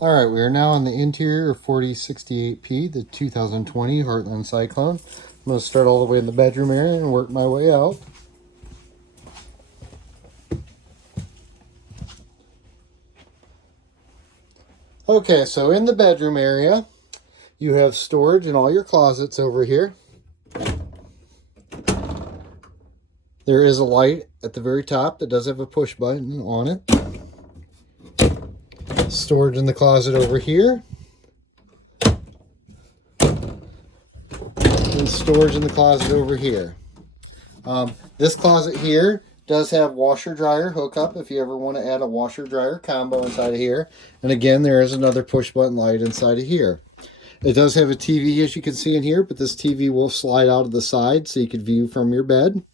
All right, we are now on the interior of 4068P, the 2020 Heartland Cyclone. I'm going to start all the way in the bedroom area and work my way out. Okay, so in the bedroom area, you have storage in all your closets over here. There is a light at the very top that does have a push button on it. Storage in the closet over here. And storage in the closet over here. This closet here does have washer dryer hookup if you ever want to add a washer dryer combo inside of here. And again, there is another push button light inside of here. It does have a TV, as you can see in here, but this TV will slide out of the side so you can view from your bed.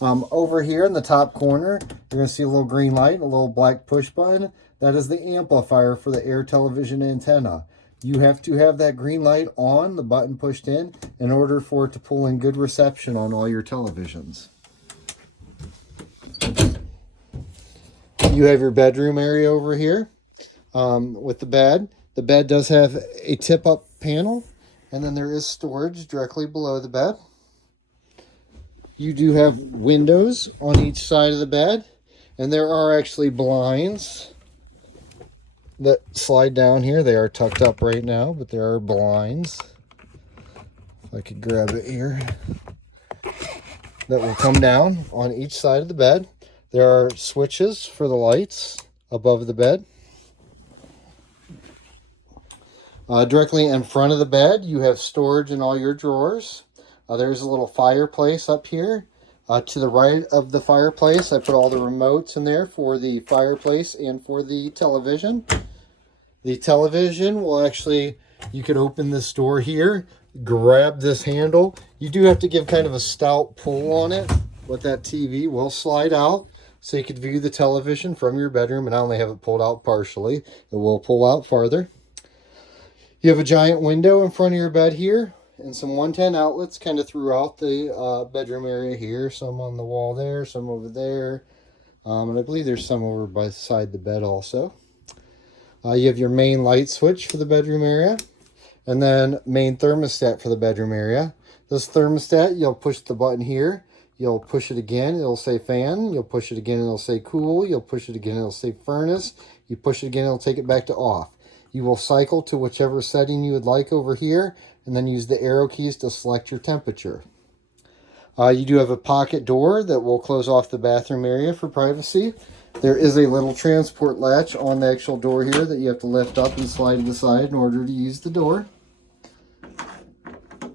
Over here in the top corner, you're going to see a little green light and a little black push button. That is the amplifier for the air television antenna. You have to have that green light on, the button pushed in order for it to pull in good reception on all your televisions. You have your bedroom area over here with the bed. The bed does have a tip-up panel, and then there is storage directly below the bed. You do have windows on each side of the bed, and there are actually blinds that slide down here. They are tucked up right now, but there are blinds. If I could grab it here. That will come down on each side of the bed. There are switches for the lights above the bed. Directly in front of the bed, you have storage in all your drawers. There's a little fireplace up here. To the right of the fireplace, I put all the remotes in there for the fireplace and for the television. The television will actually, you can open this door here, grab this handle. You do have to give kind of a stout pull on it, but that TV will slide out so you can view the television from your bedroom, and I only have it pulled out partially. It will pull out farther. You have a giant window in front of your bed here, and some 110 outlets kind of throughout the bedroom area here. Some on the wall there, some over there. And I believe there's some over beside the bed also. You have your main light switch for the bedroom area. And then main thermostat for the bedroom area. This thermostat, you'll push the button here. You'll push it again, it'll say fan. You'll push it again, it'll say cool. You'll push it again, it'll say furnace. You push it again, it'll take it back to off. You will cycle to whichever setting you would like over here, and then use the arrow keys to select your temperature. You do have a pocket door that will close off the bathroom area for privacy. There is a little transport latch on the actual door here that you have to lift up and slide to the side in order to use the door.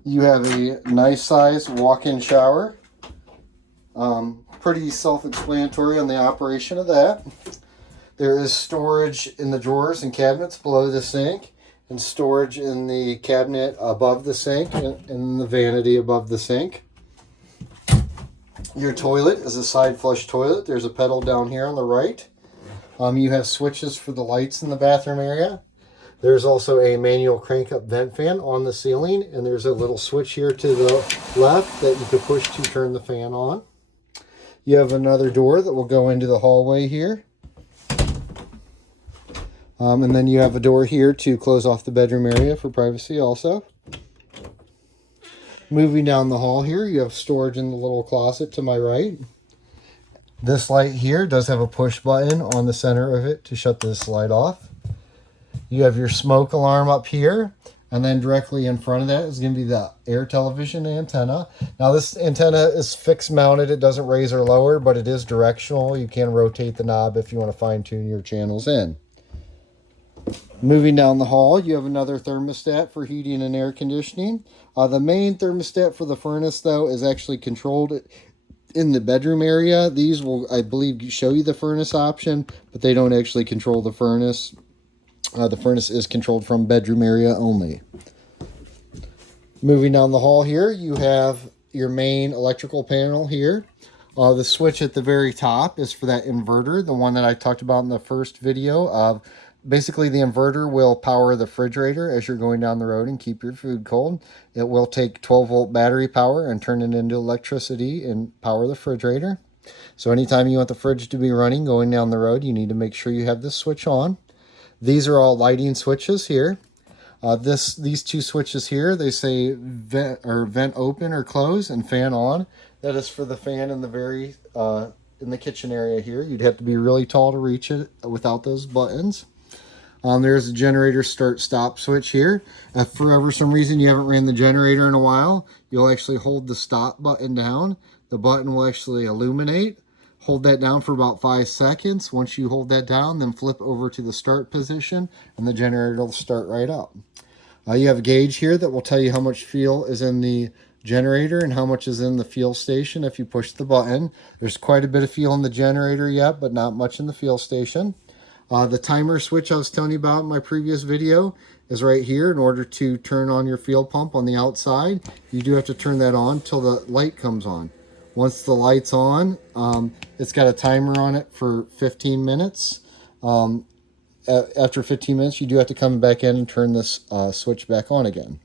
You have a nice size walk-in shower. Pretty self-explanatory on the operation of that. There is storage in the drawers and cabinets below the sink, and storage in the cabinet above the sink and in the vanity above the sink. Your toilet is a side flush toilet. There's a pedal down here on the right. You have switches for the lights in the bathroom area. There's also a manual crank up vent fan on the ceiling, and there's a little switch here to the left that you could push to turn the fan on. You have another door that will go into the hallway here. And then you have a door here to close off the bedroom area for privacy also. Moving down the hall here, you have storage in the little closet to my right. This light here does have a push button on the center of it to shut this light off. You have your smoke alarm up here, and then directly in front of that is going to be the air television antenna. Now this antenna is fixed mounted. It doesn't raise or lower, but it is directional. You can rotate the knob if you want to fine tune your channels in. Moving down the hall, you have another thermostat for heating and air conditioning. The main thermostat for the furnace, though, is actually controlled in the bedroom area. These will, I believe, show you the furnace option, but they don't actually control the furnace. The furnace is controlled from bedroom area only. Moving down the hall here, you have your main electrical panel here. The switch at the very top is for that inverter, the one that I talked about in the first video of basically the inverter will power the refrigerator as you're going down the road and keep your food cold. It will take 12-volt battery power and turn it into electricity and power the refrigerator. So anytime you want the fridge to be running going down the road, you need to make sure you have this switch on. These are all lighting switches here. These two switches here, they say vent open or close and fan on. That is for the fan in the in the kitchen area here. You'd have to be really tall to reach it without those buttons. There's a generator start stop switch here. If for some reason you haven't ran the generator in a while, you'll actually hold the stop button down. The button will actually illuminate. Hold that down for about 5 seconds. Once you hold that down, then flip over to the start position and the generator will start right up. You have a gauge here that will tell you how much fuel is in the generator and how much is in the fuel station if you push the button. There's quite a bit of fuel in the generator yet, but not much in the fuel station. The timer switch I was telling you about in my previous video is right here. In order to turn on your fuel pump on the outside, you do have to turn that on till the light comes on. Once the light's on, it's got a timer on it for 15 minutes. After 15 minutes, you do have to come back in and turn this switch back on again.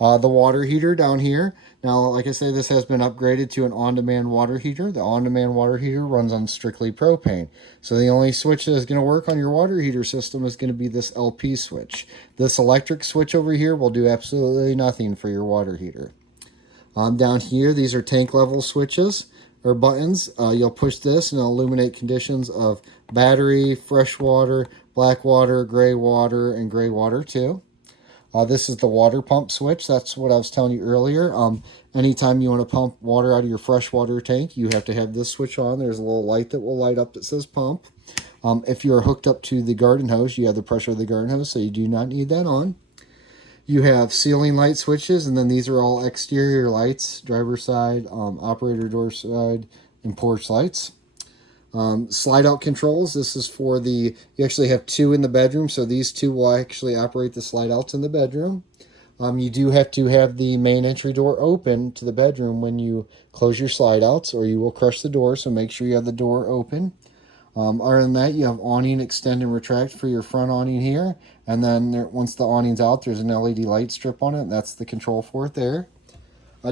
The water heater down here. Now, like I say, this has been upgraded to an on-demand water heater. The on-demand water heater runs on strictly propane. So the only switch that is going to work on your water heater system is going to be this LP switch. This electric switch over here will do absolutely nothing for your water heater. Down here, these are tank level switches or buttons. You'll push this and it'll illuminate conditions of battery, fresh water, black water, gray water, and gray water too. This is the water pump switch. That's what I was telling you earlier. Anytime you want to pump water out of your freshwater tank, you have to have this switch on. There's a little light that will light up that says pump. If you're hooked up to the garden hose, you have the pressure of the garden hose, so you do not need that on. You have ceiling light switches, and then these are all exterior lights, driver's side, operator door side, and porch lights. Slide out controls. This is for you actually have two in the bedroom, so these two will actually operate the slide outs in the bedroom. You do have to have the main entry door open to the bedroom when you close your slide outs, or you will crush the door, so make sure you have the door open. Other than that, you have awning extend and retract for your front awning here, and then once the awning's out, there's an LED light strip on it, and that's the control for it there.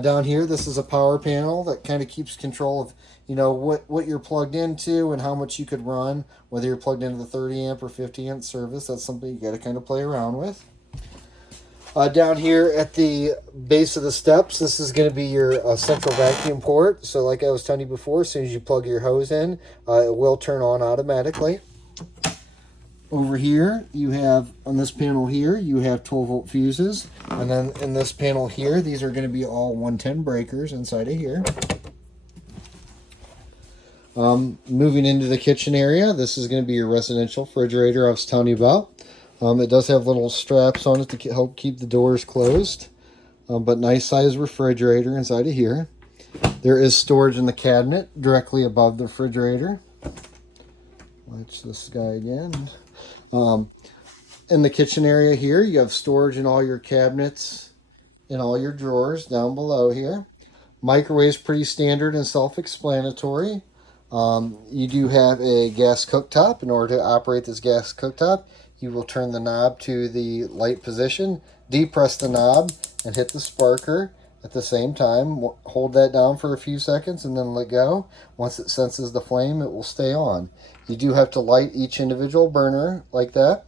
Down here, this is a power panel that kind of keeps control of, what you're plugged into and how much you could run, whether you're plugged into the 30 amp or 50 amp service. That's something you got to kind of play around with. Down here at the base of the steps, this is going to be your central vacuum port. So like I was telling you before, as soon as you plug your hose in, it will turn on automatically. Over here, you have, on this panel here, you have 12 volt fuses. And then in this panel here, these are going to be all 110 breakers inside of here. Moving into the kitchen area, this is going to be your residential refrigerator I was telling you about. It does have little straps on it to help keep the doors closed. But nice size refrigerator inside of here. There is storage in the cabinet directly above the refrigerator. Watch this guy again. In the kitchen area here, you have storage in all your cabinets and all your drawers down below here. Microwave's pretty standard and self-explanatory. You do have a gas cooktop. In order to operate this gas cooktop, you will turn the knob to the light position, depress the knob, and hit the sparker at the same time. Hold that down for a few seconds and then let go. Once it senses the flame, it will stay on. You do have to light each individual burner like that.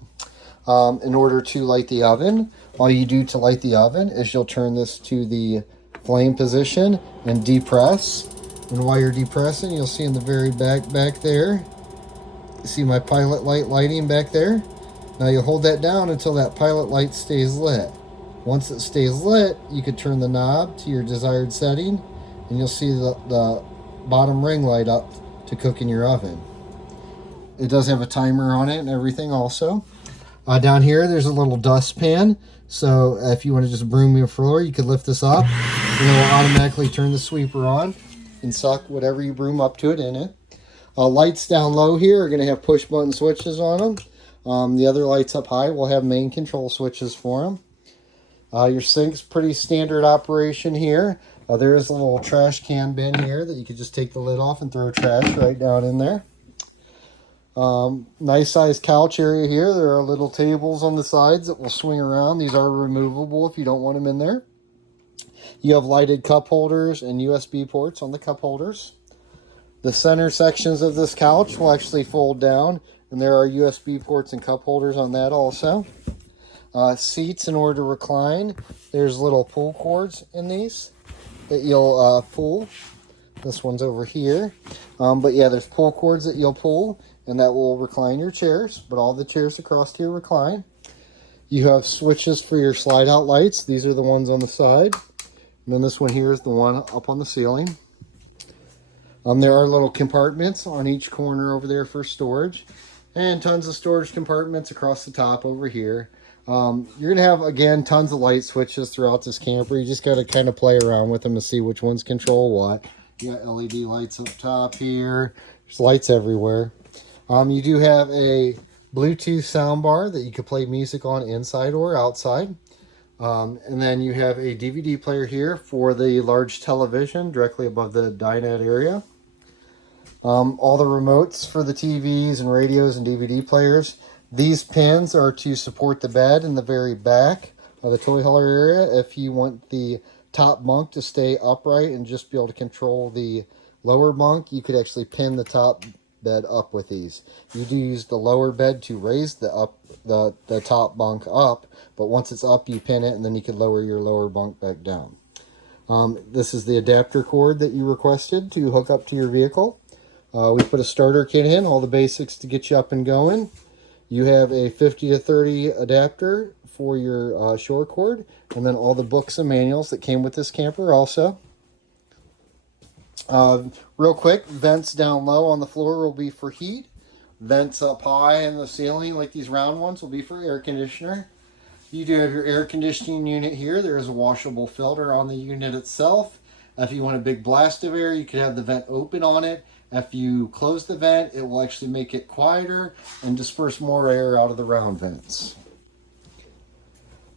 In order to light the oven, all you do to light the oven is you'll turn this to the flame position and depress. And while you're depressing, you'll see in the very back there, you see my pilot light lighting back there. Now you hold that down until that pilot light stays lit. Once it stays lit, you could turn the knob to your desired setting, and you'll see the bottom ring light up to cook in your oven. It does have a timer on it and everything also. Down here, there's a little dustpan. So if you want to just broom your floor, you could lift this up, and it will automatically turn the sweeper on and suck whatever you broom up to it in it. Lights down low here are going to have push button switches on them. The other lights up high will have main control switches for them. Your sink's pretty standard operation here. There is a little trash can bin here that you could just take the lid off and throw trash right down in there. Nice size couch area here. There are little tables on the sides that will swing around. These are removable if you don't want them in there. You have lighted cup holders and USB ports on the cup holders. The center sections of this couch will actually fold down, And there are USB ports and cup holders on that also. Seats in order to recline. There's little pull cords in these that you'll pull. This one's over here. But yeah, there's pull cords that you'll pull, and that will recline your chairs. But all the chairs across here recline. You have switches for your slide out lights. These are the ones on the side. And then this one here is the one up on the ceiling. There are little compartments on each corner over there for storage. And tons of storage compartments across the top over here. You're going to have, again, tons of light switches throughout this camper. You just got to kind of play around with them to see which ones control what. You got LED lights up top here. There's lights everywhere. You do have a Bluetooth soundbar that you can play music on inside or outside. And then you have a DVD player here for the large television directly above the dinette area. All the remotes for the TVs and radios and DVD players. These pins are to support the bed in the very back of the toy hauler area. If you want the top bunk to stay upright and just be able to control the lower bunk, you could actually pin the top bed up with these. You do use the lower bed to raise the top bunk up, but once it's up, you pin it, and then you can lower your lower bunk back down. This is the adapter cord that you requested to hook up to your vehicle. We put a starter kit in, all the basics to get you up and going. You have a 50 to 30 adapter for your shore cord, and then all the books and manuals that came with this camper also. Real quick, vents down low on the floor will be for heat. Vents up high in the ceiling, like these round ones, will be for air conditioner. You do have your air conditioning unit here. There is a washable filter on the unit itself. If you want a big blast of air, you can have the vent open on it. If you close the vent, it will actually make it quieter and disperse more air out of the round vents.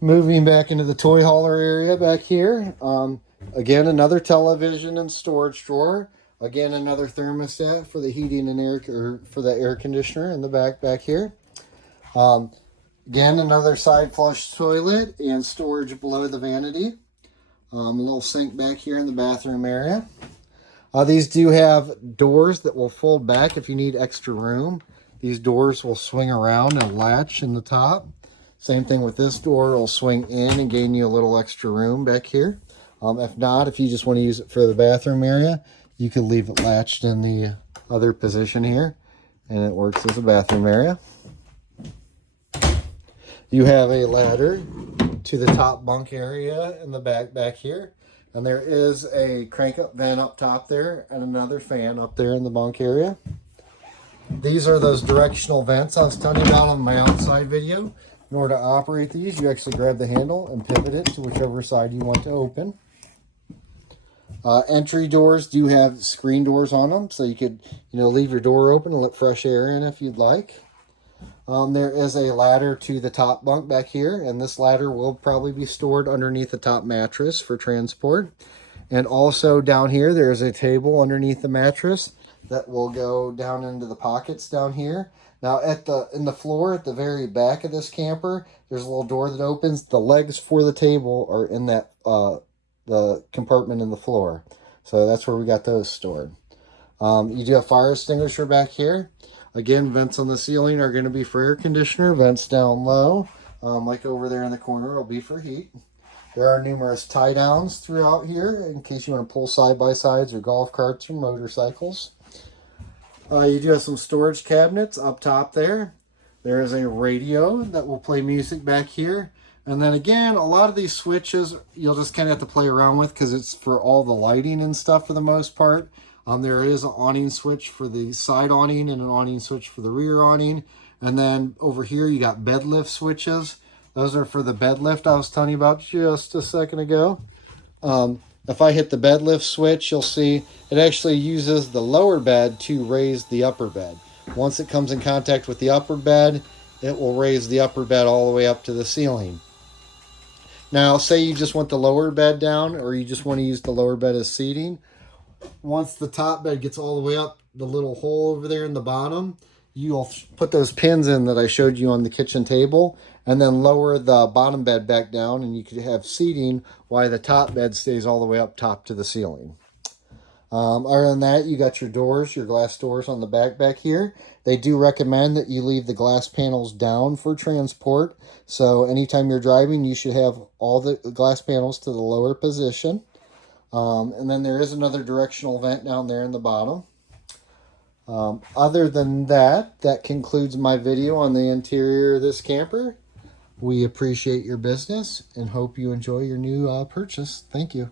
Moving back into the toy hauler area back here. Again, another television and storage drawer. Again, another thermostat for the heating and air, or for the air conditioner in the back here. Again, another side flush toilet and storage below the vanity. A little sink back here in the bathroom area. These do have doors that will fold back if you need extra room. These doors will swing around and latch in the top. Same thing with this door. It'll swing in and gain you a little extra room back here. If not, if you just want to use it for the bathroom area, you can leave it latched in the other position here, and it works as a bathroom area. You have a ladder to the top bunk area in the back here. And there is a crank up vent up top there and another fan up there in the bunk area. These are those directional vents I was telling you about on my outside video. In order to operate these, you actually grab the handle and pivot it to whichever side you want to open. Entry doors do have screen doors on them, so you could, leave your door open and let fresh air in if you'd like. There is a ladder to the top bunk back here, and this ladder will probably be stored underneath the top mattress for transport. And also down here, there's a table underneath the mattress that will go down into the pockets down here. Now, in the floor at the very back of this camper, there's a little door that opens. The legs for the table are in that the compartment in the floor, so that's where we got those stored. You do have fire extinguisher back here. Again, vents on the ceiling are going to be for air conditioner. Vents down low, like over there in the corner, will be for heat. There are numerous tie downs throughout here in case you want to pull side-by-sides or golf carts or motorcycles. You do have some storage cabinets up top there. There is a radio that will play music back here. And then again, a lot of these switches you'll just kind of have to play around with because it's for all the lighting and stuff for the most part. There is an awning switch for the side awning and an awning switch for the rear awning. And then over here you got bed lift switches. Those are for the bed lift I was telling you about just a second ago. If I hit the bed lift switch, you'll see it actually uses the lower bed to raise the upper bed. Once it comes in contact with the upper bed, it will raise the upper bed all the way up to the ceiling. Now, say you just want the lower bed down, or you just want to use the lower bed as seating. Once the top bed gets all the way up the little hole over there in the bottom, you'll put those pins in that I showed you on the kitchen table, and then lower the bottom bed back down, and you could have seating while the top bed stays all the way up top to the ceiling. Other than that, you got your doors, your glass doors on the back here. They do recommend that you leave the glass panels down for transport. So anytime you're driving, you should have all the glass panels to the lower position. And then there is another directional vent down there in the bottom. Other than that, that concludes my video on the interior of this camper. We appreciate your business and hope you enjoy your new purchase. Thank you.